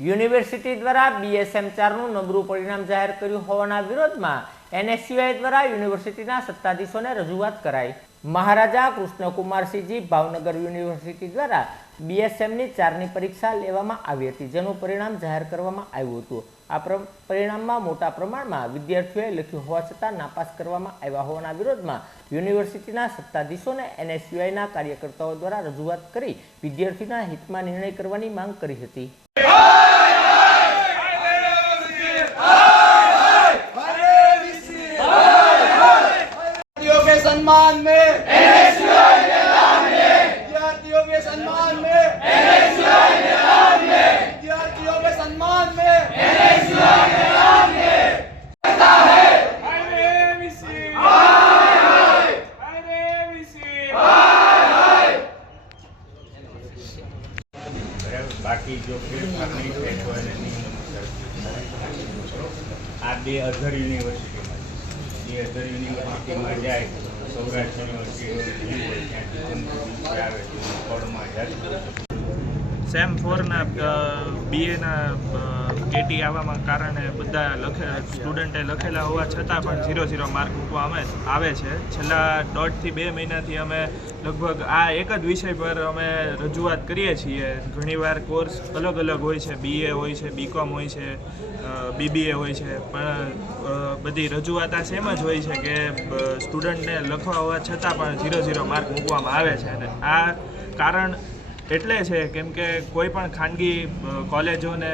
University દ્વારા BSM ચારનું નબળું પરિણામ જાહેર કર્યું હોવાના વિરોધમાં એનએસયુઆઈ દ્વારા યુનિવર્સિટીના સત્તાધીશોને રજૂઆત કરાઈ. મહારાજા કૃષ્ણકુમારસિંહજી ભાવનગર યુનિવર્સિટી દ્વારા બીએસએમની ચારની પરીક્ષા લેવામાં આવી હતી, જેનું પરિણામ જાહેર કરવામાં આવ્યું હતું. આ પ્ર- પરિણામમાં મોટા પ્રમાણમાં વિદ્યાર્થીઓએ લખ્યું હોવા છતાં નાપાસ કરવામાં આવ્યા હોવાના વિરોધમાં યુનિવર્સિટીના સત્તાધીશોને એનએસયુઆઈના કાર્યકર્તાઓ દ્વારા રજૂઆત કરી વિદ્યાર્થીના હિતમાં નિર્ણય કરવાની માંગ કરી હતી. सम्मान में विद्यार्थियों के सम्मान में विद्यार्थियों के सम्मान में બરાબર બાકી જો ફેરફાર નહીં થાય તો એને નિયમ અનુસાર આ બે અધર યુનિવર્સિટીમાં છે. જે અધર યુનિવર્સિટીમાં જાય સેમ ફોરના બીએના કેટી આવવામાં કારણે બધા લખે સ્ટુડન્ટે લખેલા હોવા છતાં પણ ઝીરો ઝીરો માર્ક મૂકવા અમે આવે છે. છેલ્લા દોઢથી બે મહિનાથી અમે લગભગ આ એક જ વિષય પર અમે રજૂઆત કરીએ છીએ. ઘણીવાર કોર્સ અલગ અલગ હોય છે. બીએ હોય છે બીકોમ હોય છે બીબીએ હોય છે. પણ બધી રજૂઆત આ સેમ જ હોય છે કે સ્ટુડન્ટને લખવા હોવા છતાં પણ ઝીરો ઝીરો માર્ક મૂકવામાં આવે છે. અને આ કારણ એટલે છે, કેમ કે કોઈ પણ ખાનગી કોલેજોને